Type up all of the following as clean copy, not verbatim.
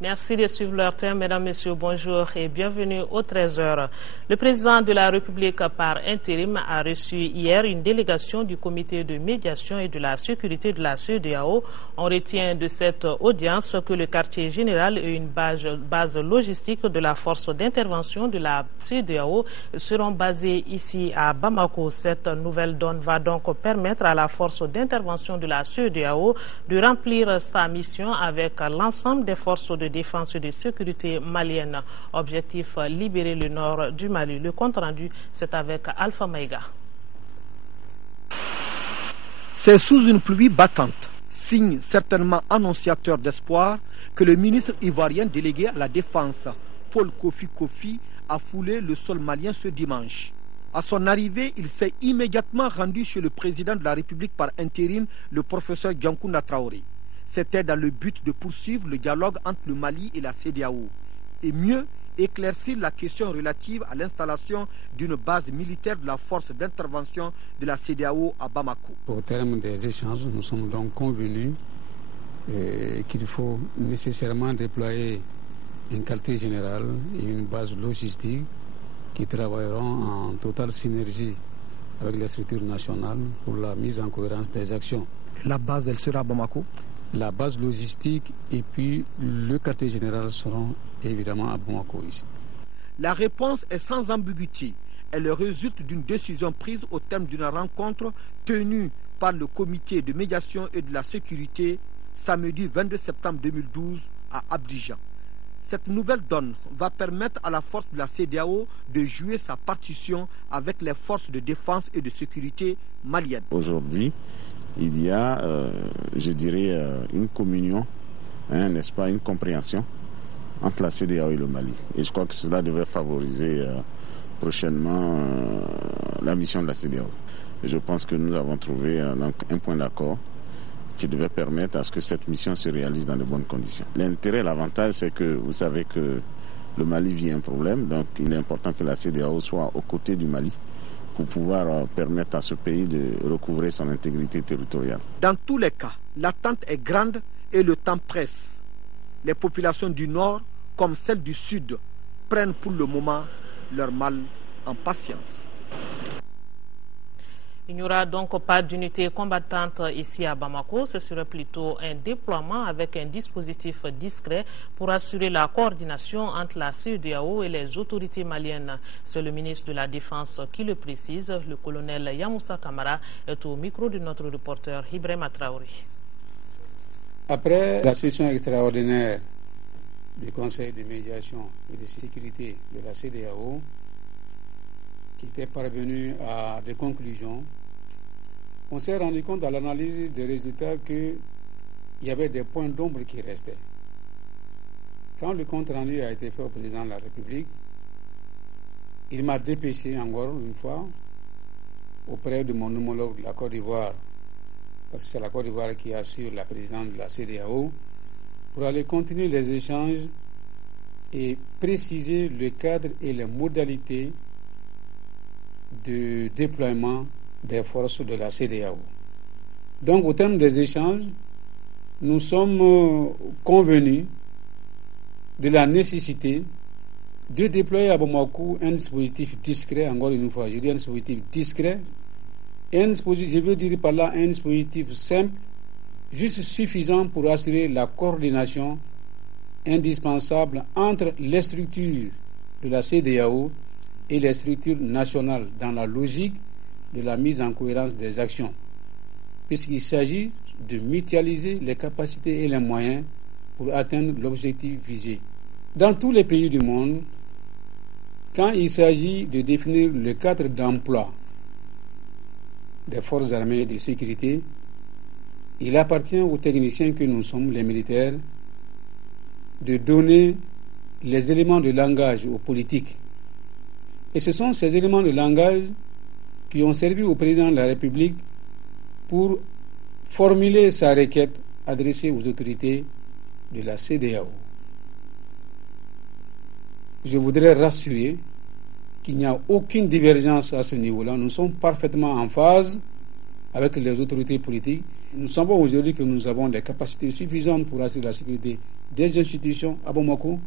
Merci de suivre leur thème. Mesdames, Messieurs, bonjour et bienvenue au 13h. Le président de la République par intérim a reçu hier une délégation du comité de médiation et de la sécurité de la CEDEAO. On retient de cette audience que le quartier général et une base logistique de la force d'intervention de la CEDEAO seront basés ici à Bamako. Cette nouvelle donne va donc permettre à la force d'intervention de la CEDEAO de remplir sa mission avec l'ensemble des forces de défense et de sécurité malienne. Objectif, libérer le nord du Mali. Le compte rendu, c'est avec Alpha Maïga. C'est sous une pluie battante, signe certainement annonciateur d'espoir, que le ministre ivoirien délégué à la défense, Paul Kofi, a foulé le sol malien ce dimanche. À son arrivée, il s'est immédiatement rendu chez le président de la République par intérim, le professeur Diankounda Traoré. C'était dans le but de poursuivre le dialogue entre le Mali et la CEDEAO et mieux éclaircir la question relative à l'installation d'une base militaire de la force d'intervention de la CEDEAO à Bamako. Au terme des échanges, nous sommes donc convenus qu'il faut nécessairement déployer un quartier général et une base logistique qui travailleront en totale synergie avec les structures nationales pour la mise en cohérence des actions. La base, elle sera à Bamako? La base logistique et puis le quartier général seront évidemment à Bamako ici. La réponse est sans ambiguïté. Elle résulte d'une décision prise au terme d'une rencontre tenue par le comité de médiation et de la sécurité samedi 22 septembre 2012 à Abidjan. Cette nouvelle donne va permettre à la force de la CEDEAO de jouer sa partition avec les forces de défense et de sécurité maliennes. Aujourd'hui, il y a, je dirais, une communion, n'est-ce pas, une compréhension entre la CEDEAO et le Mali. Et je crois que cela devrait favoriser prochainement la mission de la CEDEAO. Et je pense que nous avons trouvé un point d'accord qui devait permettre à ce que cette mission se réalise dans de bonnes conditions. L'intérêt, l'avantage, c'est que vous savez que le Mali vit un problème, donc il est important que la CEDEAO soit aux côtés du Mali pour pouvoir permettre à ce pays de recouvrer son intégrité territoriale. Dans tous les cas, l'attente est grande et le temps presse. Les populations du Nord, comme celles du Sud, prennent pour le moment leur mal en patience. Il n'y aura donc pas d'unité combattante ici à Bamako. Ce serait plutôt un déploiement avec un dispositif discret pour assurer la coordination entre la CEDEAO et les autorités maliennes. C'est le ministre de la Défense qui le précise. Le colonel Yamoussa Kamara est au micro de notre reporter Ibrahima Traoré. Après la session extraordinaire du Conseil de médiation et de sécurité de la CEDEAO, qui était parvenu à des conclusions, on s'est rendu compte à l'analyse des résultats qu'il y avait des points d'ombre qui restaient. Quand le compte rendu a été fait au président de la République, il m'a dépêché encore une fois auprès de mon homologue de la Côte d'Ivoire, parce que c'est la Côte d'Ivoire qui assure la présidence de la CEDEAO, pour aller continuer les échanges et préciser le cadre et les modalités de déploiement des forces de la CEDEAO. Donc, au terme des échanges, nous sommes convenus de la nécessité de déployer à Bamako un dispositif discret, encore une fois, je dis un dispositif discret, et un dispositif, je veux dire par là un dispositif simple, juste suffisant pour assurer la coordination indispensable entre les structures de la CEDEAO et les structures nationales dans la logique de la mise en cohérence des actions, puisqu'il s'agit de mutualiser les capacités et les moyens pour atteindre l'objectif visé. Dans tous les pays du monde, quand il s'agit de définir le cadre d'emploi des forces armées et de sécurité, il appartient aux techniciens que nous sommes, les militaires, de donner les éléments de langage aux politiques. Et ce sont ces éléments de langage qui ont servi au président de la République pour formuler sa requête adressée aux autorités de la CEDEAO. Je voudrais rassurer qu'il n'y a aucune divergence à ce niveau-là. Nous sommes parfaitement en phase avec les autorités politiques. Nous savons aujourd'hui que nous avons des capacités suffisantes pour assurer la sécurité des institutions à Bamako.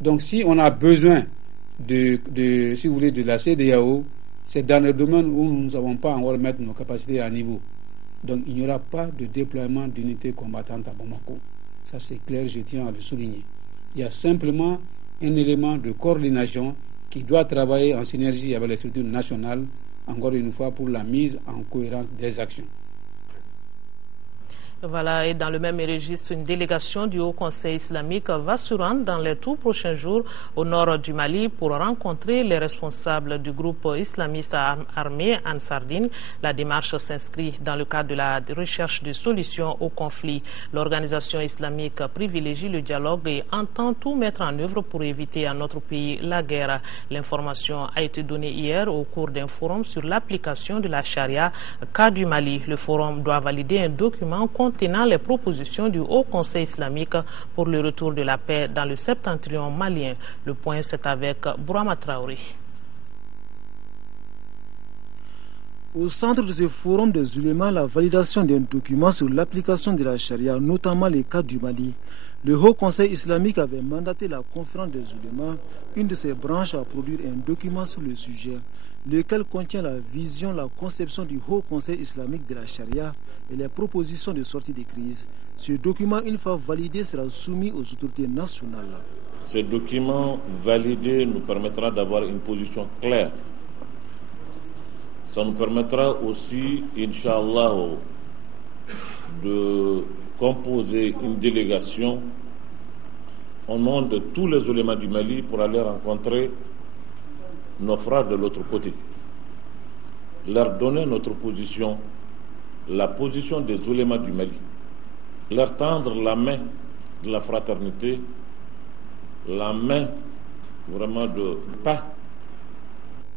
Donc si on a besoin si vous voulez, de la CEDEAO, c'est dans le domaine où nous n'avons pas encore mettre nos capacités à niveau. Donc il n'y aura pas de déploiement d'unités combattantes à Bamako. Ça c'est clair, je tiens à le souligner. Il y a simplement un élément de coordination qui doit travailler en synergie avec les structures nationales, encore une fois, pour la mise en cohérence des actions. Voilà, et dans le même registre, une délégation du Haut Conseil islamique va se rendre dans les tout prochains jours au nord du Mali pour rencontrer les responsables du groupe islamiste armé Ansardine. La démarche s'inscrit dans le cadre de la recherche de solutions au conflit. L'organisation islamique privilégie le dialogue et entend tout mettre en œuvre pour éviter à notre pays la guerre. L'information a été donnée hier au cours d'un forum sur l'application de la charia cas du Mali. Le forum doit valider un document contenant les propositions du Haut Conseil islamique pour le retour de la paix dans le septentrion malien. Le point, c'est avec Bourama Traoré. Au centre de ce forum des ulémas, la validation d'un document sur l'application de la charia, notamment les cas du Mali. Le Haut Conseil islamique avait mandaté la conférence des ulémas, une de ses branches, à produire un document sur le sujet, lequel contient la vision, la conception du Haut Conseil islamique de la charia et les propositions de sortie de crise. Ce document, une fois validé, sera soumis aux autorités nationales. Ce document validé nous permettra d'avoir une position claire. Ça nous permettra aussi, Inch'Allah, de composer une délégation au nom de tous les ulémas du Mali pour aller rencontrer nos frères de l'autre côté, leur donner notre position, la position des ulémas du Mali, leur tendre la main de la fraternité, la main vraiment de paix.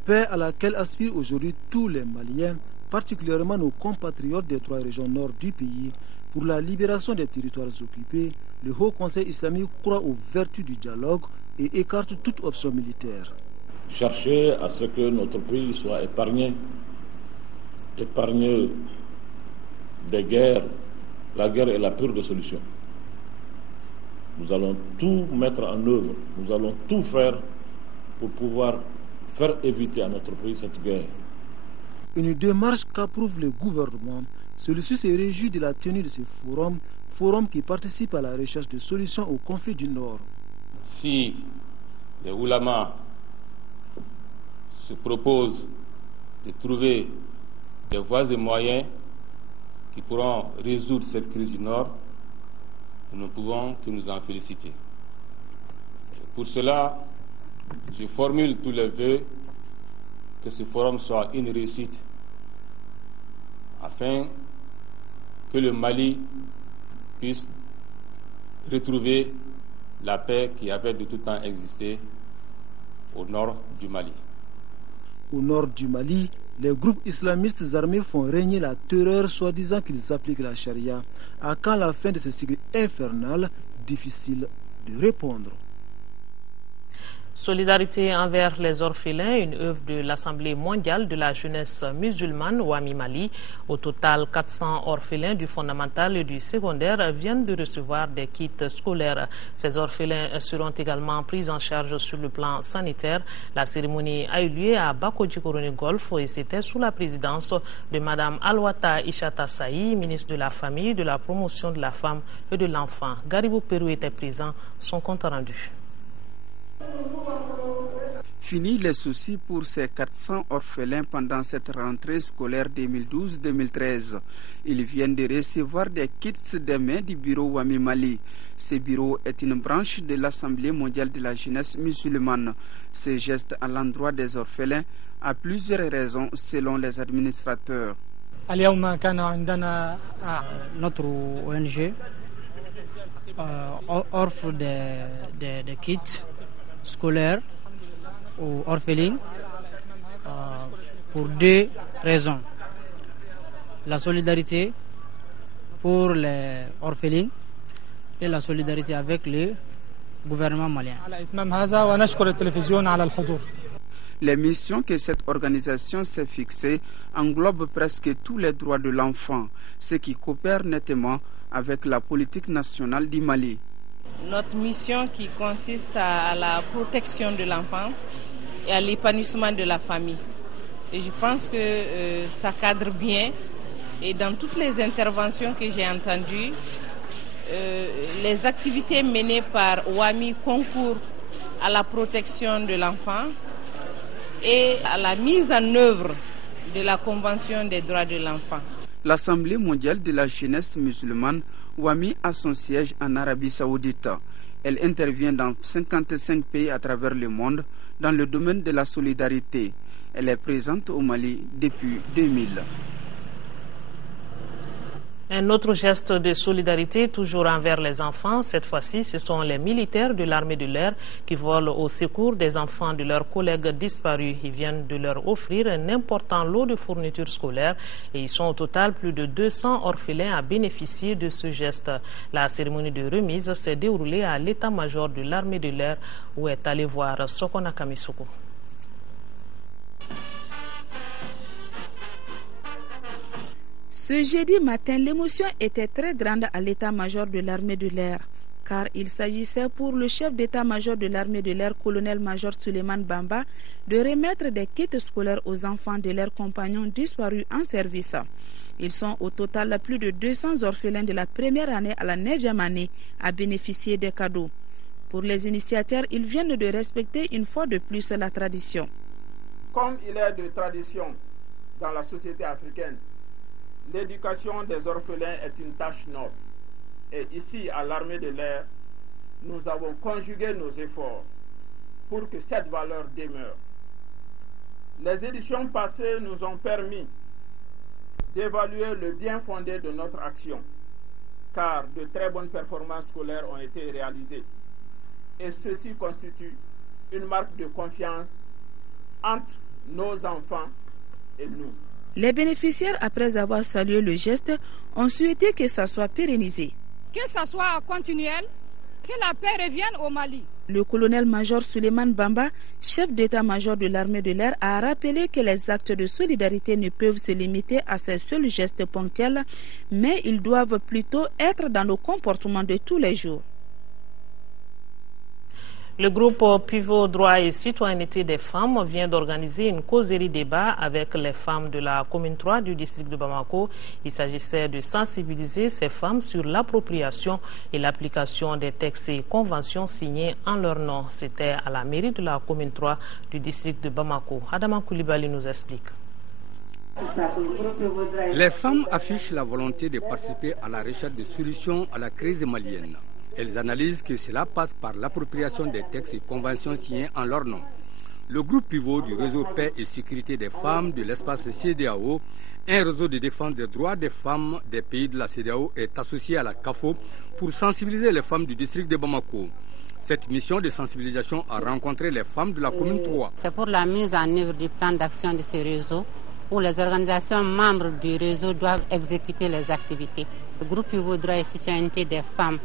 Paix à laquelle aspirent aujourd'hui tous les Maliens, particulièrement nos compatriotes des 3 régions nord du pays. Pour la libération des territoires occupés, le Haut Conseil islamique croit aux vertus du dialogue et écarte toute option militaire. Chercher à ce que notre pays soit épargné des guerres. La guerre est la pure des solutions. Nous allons tout mettre en œuvre, nous allons tout faire pour pouvoir faire éviter à notre pays cette guerre. Une démarche qu'approuve le gouvernement. Celui-ci se réjouit de la tenue de ce forum qui participe à la recherche de solutions au conflit du Nord. Si les oulamas se proposent de trouver des voies et moyens qui pourront résoudre cette crise du Nord, nous ne pouvons que nous en féliciter. Pour cela, je formule tous les vœux que ce forum soit une réussite afin que le Mali puisse retrouver la paix qui avait de tout temps existé au nord du Mali. Au nord du Mali, les groupes islamistes armés font régner la terreur, soi-disant qu'ils appliquent la charia. À quand la fin de ce cycle infernal? Difficile de répondre. Solidarité envers les orphelins, une œuvre de l'Assemblée mondiale de la jeunesse musulmane Wami Mali. Au total, 400 orphelins du fondamental et du secondaire viennent de recevoir des kits scolaires. Ces orphelins seront également pris en charge sur le plan sanitaire. La cérémonie a eu lieu à Bakodji-Koroni Golf et c'était sous la présidence de Mme Alwata Ishata Saï, ministre de la Famille, de la Promotion de la Femme et de l'Enfant. Garibou Pérou était présent. Son compte rendu. Fini les soucis pour ces 400 orphelins pendant cette rentrée scolaire 2012-2013. Ils viennent de recevoir des kits des mains du bureau Wami Mali. Ce bureau est une branche de l'Assemblée mondiale de la jeunesse musulmane. Ce geste à l'endroit des orphelins a plusieurs raisons selon les administrateurs. Notre ONG offre des kits scolaires aux orphelins pour 2 raisons. La solidarité pour les orphelins et la solidarité avec le gouvernement malien. Les missions que cette organisation s'est fixées englobent presque tous les droits de l'enfant, ce qui coopère nettement avec la politique nationale du Mali. Notre mission qui consiste à la protection de l'enfant et à l'épanouissement de la famille. Et je pense que ça cadre bien. Et dans toutes les interventions que j'ai entendues, les activités menées par WAMI concourent à la protection de l'enfant et à la mise en œuvre de la Convention des droits de l'enfant. L'Assemblée mondiale de la jeunesse musulmane, WAMI, a son siège en Arabie Saoudite. Elle intervient dans 55 pays à travers le monde dans le domaine de la solidarité. Elle est présente au Mali depuis 2000. Un autre geste de solidarité, toujours envers les enfants. Cette fois-ci, ce sont les militaires de l'armée de l'air qui volent au secours des enfants de leurs collègues disparus. Ils viennent de leur offrir un important lot de fournitures scolaires et ils sont au total plus de 200 orphelins à bénéficier de ce geste. La cérémonie de remise s'est déroulée à l'état-major de l'armée de l'air où est allé voir Sokona Kamisoko. Ce jeudi matin, l'émotion était très grande à l'état-major de l'armée de l'air, car il s'agissait pour le chef d'état-major de l'armée de l'air, colonel-major Suleiman Bamba, de remettre des kits scolaires aux enfants de leurs compagnons disparus en service. Ils sont au total plus de 200 orphelins de la première année à la 9e année à bénéficier des cadeaux. Pour les initiateurs, ils viennent de respecter une fois de plus la tradition. Comme il est de tradition dans la société africaine, l'éducation des orphelins est une tâche noble. Et ici, à l'armée de l'air, nous avons conjugué nos efforts pour que cette valeur demeure. Les éditions passées nous ont permis d'évaluer le bien fondé de notre action, car de très bonnes performances scolaires ont été réalisées. Et ceci constitue une marque de confiance entre nos enfants et nous. Les bénéficiaires, après avoir salué le geste, ont souhaité que ça soit pérennisé. Que ça soit continuel, que la paix revienne au Mali. Le colonel-major Suleiman Bamba, chef d'état-major de l'armée de l'air, a rappelé que les actes de solidarité ne peuvent se limiter à ces seuls gestes ponctuels, mais ils doivent plutôt être dans le comportement de tous les jours. Le groupe Pivot Droit et Citoyenneté des femmes vient d'organiser une causerie débat avec les femmes de la commune 3 du district de Bamako. Il s'agissait de sensibiliser ces femmes sur l'appropriation et l'application des textes et conventions signés en leur nom. C'était à la mairie de la commune 3 du district de Bamako. Adama Koulibaly nous explique. Les femmes affichent la volonté de participer à la recherche de solutions à la crise malienne. Elles analysent que cela passe par l'appropriation des textes et conventions signés en leur nom. Le groupe pivot du réseau Paix et Sécurité des femmes de l'espace CEDEAO, un réseau de défense des droits des femmes des pays de la CEDEAO, est associé à la CAFO pour sensibiliser les femmes du district de Bamako. Cette mission de sensibilisation a rencontré les femmes de la commune 3. C'est pour la mise en œuvre du plan d'action de ce réseau où les organisations membres du réseau doivent exécuter les activités. Le groupe pivot Droit et Citoyenneté des femmes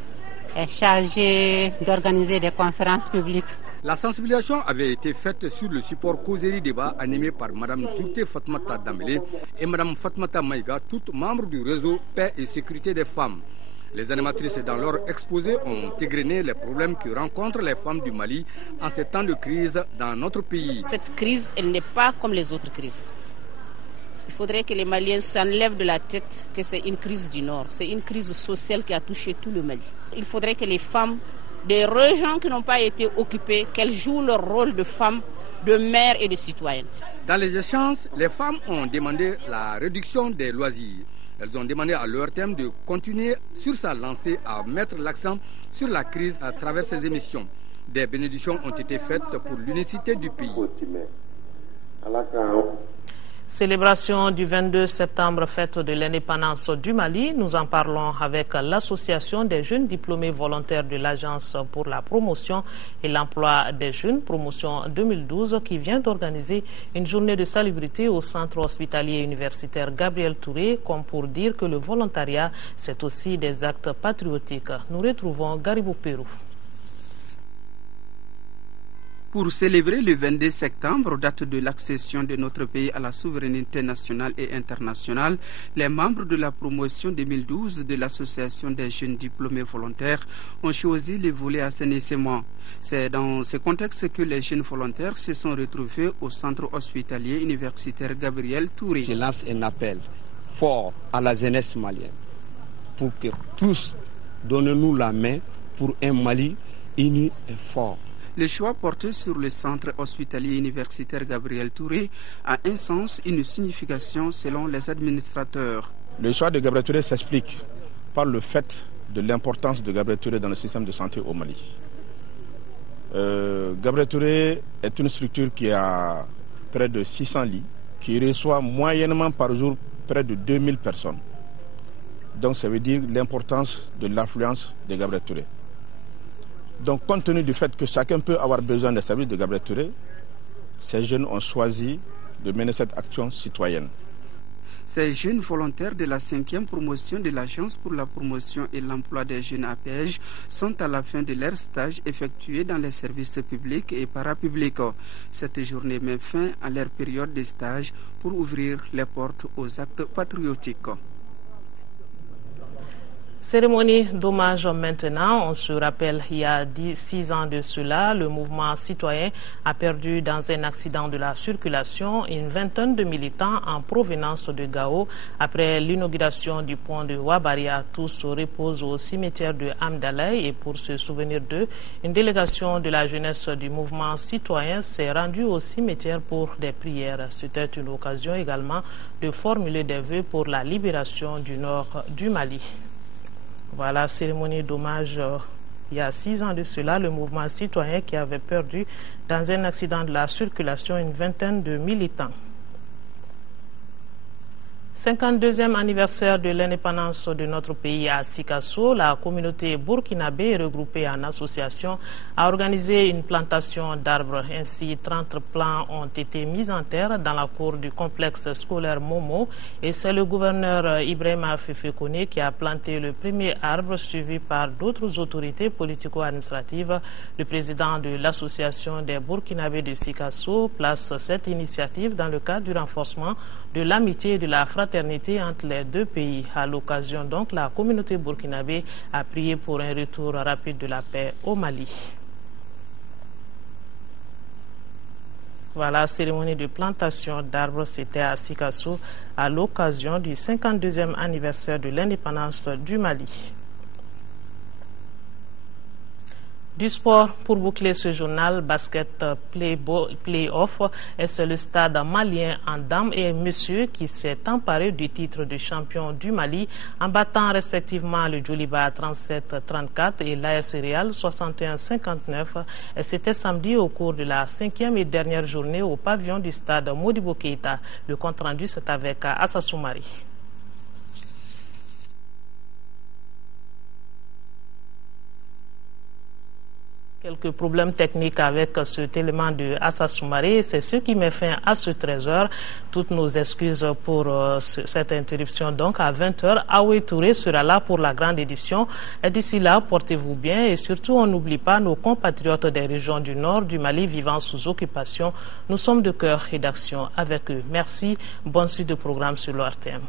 est chargé d'organiser des conférences publiques. La sensibilisation avait été faite sur le support causerie débat animé par Mme Touté Fatmata Damele et Mme Fatmata Maïga, toutes membres du réseau Paix et Sécurité des femmes. Les animatrices dans leur exposé ont égrené les problèmes que rencontrent les femmes du Mali en ces temps de crise dans notre pays. Cette crise, elle n'est pas comme les autres crises. Il faudrait que les Maliens s'enlèvent de la tête que c'est une crise du Nord. C'est une crise sociale qui a touché tout le Mali. Il faudrait que les femmes des régions qui n'ont pas été occupées, qu'elles jouent leur rôle de femmes, de mères et de citoyennes. Dans les échanges, les femmes ont demandé la réduction des loisirs. Elles ont demandé à leur thème de continuer sur sa lancée à mettre l'accent sur la crise à travers ces émissions. Des bénédictions ont été faites pour l'unicité du pays. Célébration du 22 septembre, fête de l'indépendance du Mali. Nous en parlons avec l'association des jeunes diplômés volontaires de l'Agence pour la promotion et l'emploi des jeunes, promotion 2012, qui vient d'organiser une journée de salubrité au centre hospitalier universitaire Gabriel Touré, comme pour dire que le volontariat, c'est aussi des actes patriotiques. Nous retrouvons Garibou Pérou. Pour célébrer le 22 septembre, date de l'accession de notre pays à la souveraineté nationale et internationale, les membres de la promotion 2012 de l'Association des jeunes diplômés volontaires ont choisi le volet assainissement. C'est dans ce contexte que les jeunes volontaires se sont retrouvés au centre hospitalier universitaire Gabriel Touré. Je lance un appel fort à la jeunesse malienne pour que tous donnent-nous la main pour un Mali uni et fort. Le choix porté sur le centre hospitalier universitaire Gabriel Touré a un sens, une signification selon les administrateurs. Le choix de Gabriel Touré s'explique par le fait de l'importance de Gabriel Touré dans le système de santé au Mali. Gabriel Touré est une structure qui a près de 600 lits, qui reçoit moyennement par jour près de 2000 personnes. Donc ça veut dire l'importance de l'affluence de Gabriel Touré. Donc, compte tenu du fait que chacun peut avoir besoin des services de Gabriel Touré, ces jeunes ont choisi de mener cette action citoyenne. Ces jeunes volontaires de la 5e promotion de l'Agence pour la promotion et l'emploi des jeunes APEJ sont à la fin de leur stage effectué dans les services publics et parapublics. Cette journée met fin à leur période de stage pour ouvrir les portes aux actes patriotiques. Cérémonie d'hommage maintenant. On se rappelle, il y a 6 ans de cela, le mouvement citoyen a perdu dans un accident de la circulation une vingtaine de militants en provenance de Gao. Après l'inauguration du pont de Wabaria, tous reposent au cimetière de Amdalaï et pour se souvenir d'eux, une délégation de la jeunesse du mouvement citoyen s'est rendue au cimetière pour des prières. C'était une occasion également de formuler des vœux pour la libération du nord du Mali. Voilà, cérémonie d'hommage il y a 6 ans de cela, le mouvement citoyen qui avait perdu dans un accident de la circulation une vingtaine de militants. 52e anniversaire de l'indépendance de notre pays à Sikasso, la communauté burkinabé regroupée en association a organisé une plantation d'arbres. Ainsi, 30 plants ont été mis en terre dans la cour du complexe scolaire Momo et c'est le gouverneur Ibrahima Fefekone qui a planté le premier arbre suivi par d'autres autorités politico-administratives. Le président de l'association des burkinabés de Sikasso place cette initiative dans le cadre du renforcement de l'amitié et de la fraternité entre les deux pays. À l'occasion, donc, la communauté burkinabé a prié pour un retour rapide de la paix au Mali. Voilà, cérémonie de plantation d'arbres, c'était à Sikasso à l'occasion du 52e anniversaire de l'indépendance du Mali. Du sport, pour boucler ce journal, basket play-off, et c'est le stade malien en dames et messieurs qui s'est emparé du titre de champion du Mali en battant respectivement le Djoliba 37-34 et l'AS Real 61-59. C'était samedi au cours de la 5e et dernière journée au pavillon du stade Modibo Keïta. Le compte rendu, c'est avec Assa Soumari. Quelques problèmes techniques avec cet élément de Assa Soumari, c'est ce qui met fin à ce 13h. Toutes nos excuses pour cette interruption. Donc à 20h, Aoué Touré sera là pour la grande édition. Et d'ici là, portez-vous bien et surtout on n'oublie pas nos compatriotes des régions du nord du Mali vivant sous occupation. Nous sommes de cœur et d'action avec eux. Merci. Bonne suite de programme sur l'ORTM.